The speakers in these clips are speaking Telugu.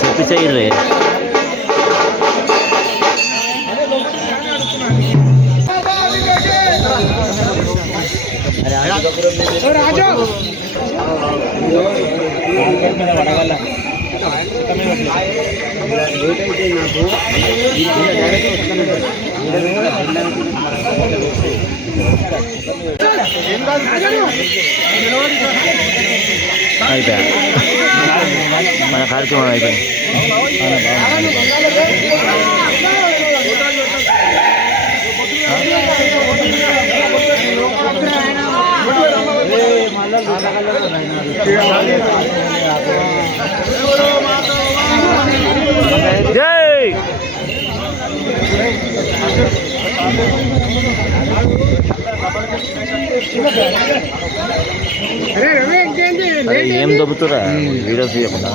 సెట్ చేయరు అయిపోయా మన కార్యక్రమం అయిపోయింది. జై ఏం దొబ్బుతురా వీడియోస్ చేయకుండా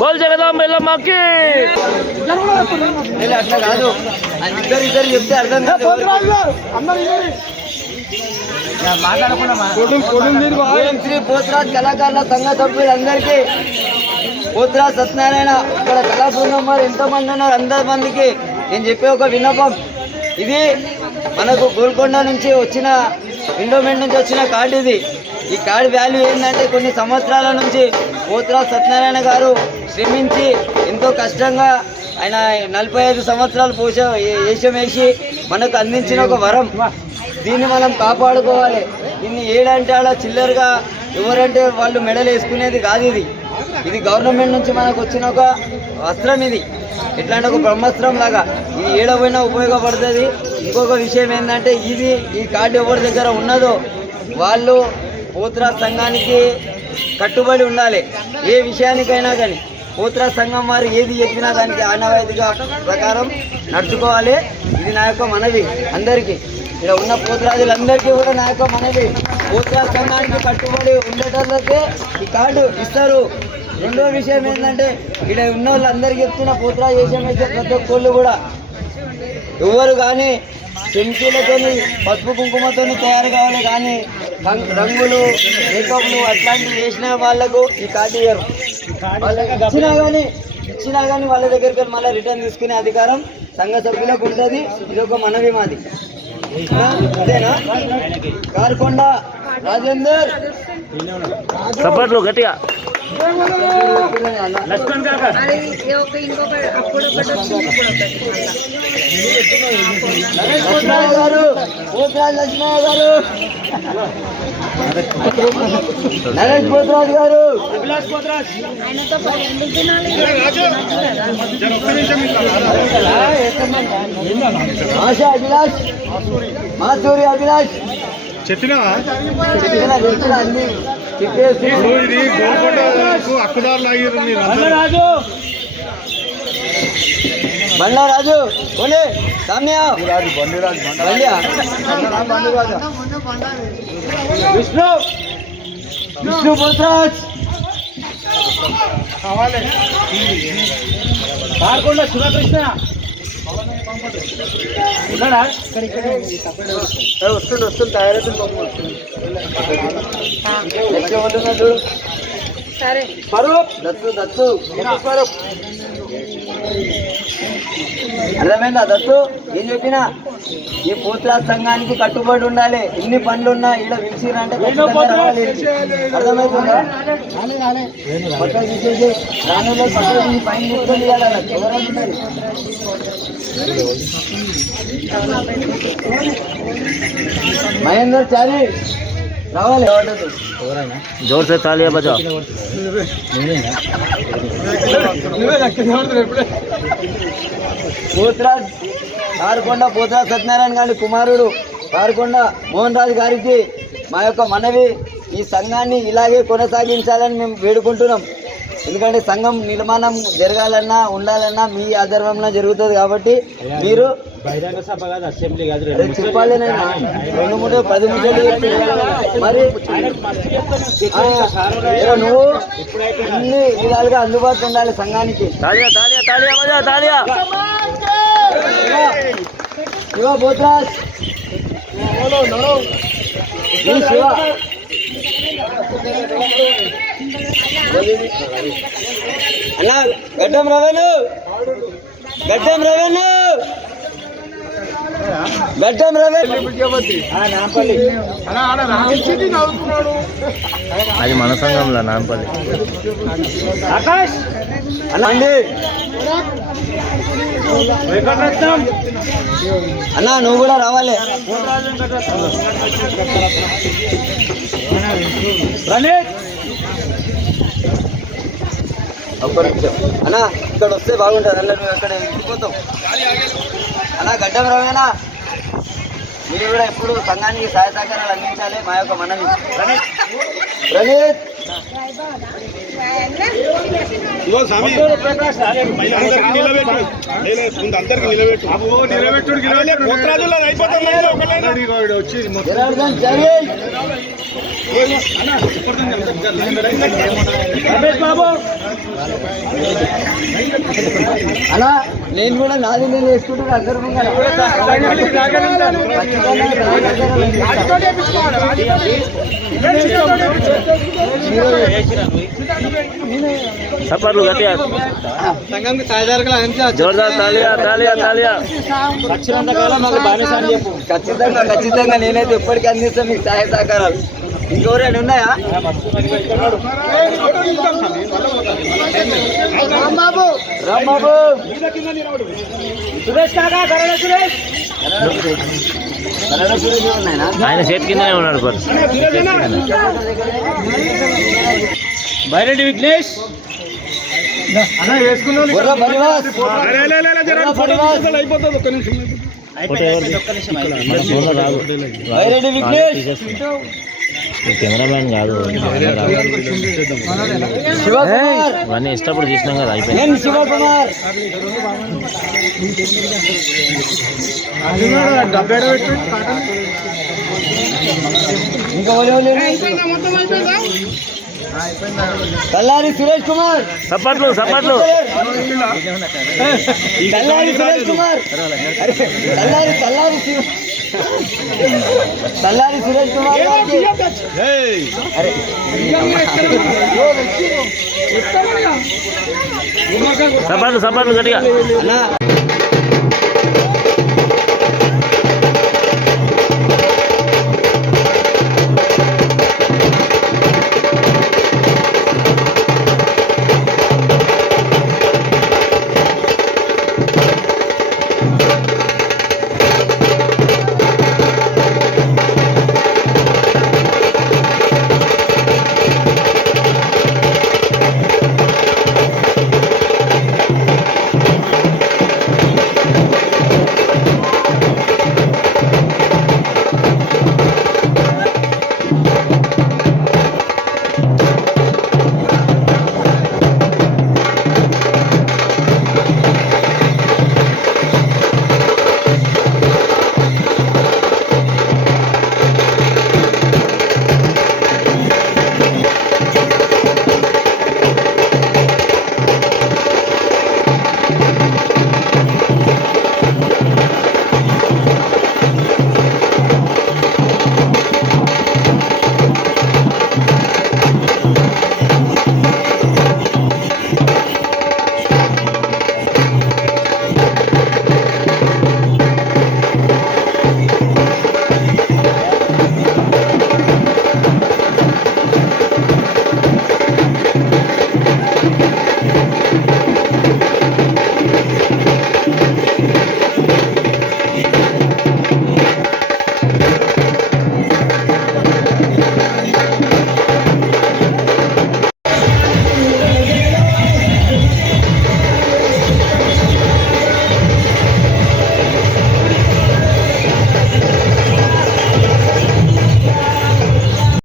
బోల్ జగదాంబ ఎల్లమ్మకి అట్లా కాదు, ఇద్దరు చెప్తే అర్థం కాదు. శ్రీ పోతురాజ్ కళాకారుల సంఘ సభ్యులందరికీ, పోతురాజ్ సత్యనారాయణ ఇక్కడ కళా బృందం వారు ఎంతమంది ఉన్నారు అందరి మందికి నేను చెప్పే ఒక విన్నపం. ఇది మనకు గోల్కొండ నుంచి వచ్చిన ఎండోమెంట్ నుంచి వచ్చిన కార్డు. ఈ కార్డు వాల్యూ ఏంటంటే కొన్ని సంవత్సరాల నుంచి పోతురాజ్ సత్యనారాయణ గారు శ్రమించి ఎంతో కష్టంగా ఆయన 45 సంవత్సరాలు వేషం వేసి మనకు అందించిన ఒక వరం. దీన్ని మనం కాపాడుకోవాలి. దీన్ని ఏడంటే అలా చిల్లరగా ఎవరంటే వాళ్ళు మెడలు వేసుకునేది కాదు. ఇది గవర్నమెంట్ నుంచి మనకు వచ్చిన ఒక వస్త్రం. ఇది ఎట్లాంటి ఒక బ్రహ్మాస్త్రం లాగా ఇది ఏడవైనా ఉపయోగపడుతుంది. ఇంకొక విషయం ఏంటంటే ఈ కార్డు ఎవరి దగ్గర ఉన్నదో వాళ్ళు పోతురాజ్ సంఘానికి కట్టుబడి ఉండాలి. ఏ విషయానికైనా కానీ పోతురాజ్ సంఘం వారు ఏది చెప్పినా దానికి ఆనవాయితీగా ప్రకారం నడుచుకోవాలి. ఇది నా యొక్క మనవి అందరికీ, ఇక్కడ ఉన్న పోతురాజులందరికీ కూడా నా యొక్క మనవి. పోతురాజ్ సంఘానికి కట్టుబడి ఉండేటోళ్ళకే ఈ కార్డు ఇస్తారు. రెండో విషయం ఏంటంటే ఇక్కడ ఉన్న వాళ్ళందరికీ చెప్తున్న పోతురాజ్ వేషం వేసే ప్రతి ఒక్కళ్ళు కూడా ఎవరు కానీ చెంచీలతో పసుపు కుంకుమతో తయారు కావాలి, కానీ రంగులు మేకప్లు అట్లాంటివి వేసిన వాళ్ళకు ఈ కార్డు ఇయ్యరు. ఇచ్చినా కానీ వాళ్ళ దగ్గరికి మళ్ళీ రిటర్న్ తీసుకునే అధికారం సంఘ సభ్యులకు ఉంటుంది. ఇది ఒక మనవి మాది. అదేనా? కార్కొండ రాజేందర్ సపోర్ట్లు గట్టిగా లక్ష్మయ్య గారు, పోతురాజ్ లక్ష్మయ్య గారు, నరేష్ పోతురాజ్ గారు, ఆశా అభిలాష్, మాసూరి అభిలాష్ చెప్పిన అన్ని చెప్పేసి ఇది హక్కుదారులు అయ్యారు. బండారాజు కొనే సామ్య విష్ణు పోతురాజ్ పాల్గొండ శివకృష్ణ వస్తుంది తయారైతుంది చూడు. స్వరూప్ దత్తు స్వరూప్ అర్థమైందా? దత్తు ఏం చెప్పినా ఈ పోతురాజ్ సంఘానికి కట్టుబడి ఉండాలి. ఎన్ని పనులు ఉన్నా ఇక్కడ పిలిచిరంటే అర్థమవుతుందా? పక్కన తీసేసి రానులో పక్కన పైన తీసుకొని ఎవరైనా మహేందర్ చారి రావాలి. జోర్ సే తాలియా బజాओ. పోతురాజ్ కార్కొండ పోతురాజ్ సత్యనారాయణ గారి కుమారుడు కార్కొండ మోహన్ రాజు గారికి మా యొక్క మనవి, ఈ సంఘాన్ని ఇలాగే కొనసాగించాలని మేము వేడుకుంటున్నాం. ఎందుకంటే సంఘం నిర్మాణం జరగాలన్నా ఉండాలన్నా మీ ఆధ్వర్యంలో జరుగుతుంది. కాబట్టి మీరు బహిరంగ సభ కాదు, అసెంబ్లీ కాదు, చెప్పాలి. 2-3-10 మరి నువ్వు అన్ని విధాలుగా అందుబాటులో ఉండాలి సంఘానికి. శివ పోతురాజ్ శివ అన్నా గడ్డం రవేను గడ్డం రవేను గడ్డం రవేను నాంపల్లి అది మన సంఘంలో నాంపల్లి. ఆకాష్ అన్నా అండి అన్నా నువ్వు కూడా రావాలి. ఒక్క నిమిషం అన్నా ఇక్కడ వస్తే బాగుంటుంది. అలా నువ్వు అక్కడ వెళ్ళిపోతావు అన్నా. గడ్డం రవేనా మీరు కూడా ఎప్పుడు సంఘానికి సహాయ సహకారాలు అందించాలి. మా యొక్క మనవి. ప్రణీత్ జనార్దన్ జరీన్ అలా నేను కూడా నాది నేను వేసుకుంటున్నా. అందరూ సపర్లు గట్టిగా సంఘంకి సహాయదారుగా జోర్దార్ తాలియా తాలియా తాలియా. ఖచ్చితంగా ఖచ్చితంగా నేనైతే ఎప్పటికీ అందిస్తాను మీకు సహాయ సహకారాలు. ఇంకెవరైనా ఉన్నాయా? రాంబాబు రాంబాబు సురేష్ కాకా కరణ సురేష్ కరణ సురేష్ ఉన్నాయా? ఆయన చేతి కిందనే ఉన్నాడు. బైరెడ్డి విఘ్నేష్ బైరెడ్డి విఘ్నేష్ కెమెరామ్యాన్ కాదు. శివకుమార్ ఇవన్నీ ఇష్టపడి చూసినాం కదా అయిపోయింది. నేను శివకుమార్ ఇంకా కల్లారి సురేష్ కుమార్. సప్పట్లు సప్పట్లు. కల్లారి సురేష్ కుమార్. కల్లారి కల్లారి కల్లారి సురేష్ కుమార్ సప్పట్లు సప్పట్లు గట్టిగా.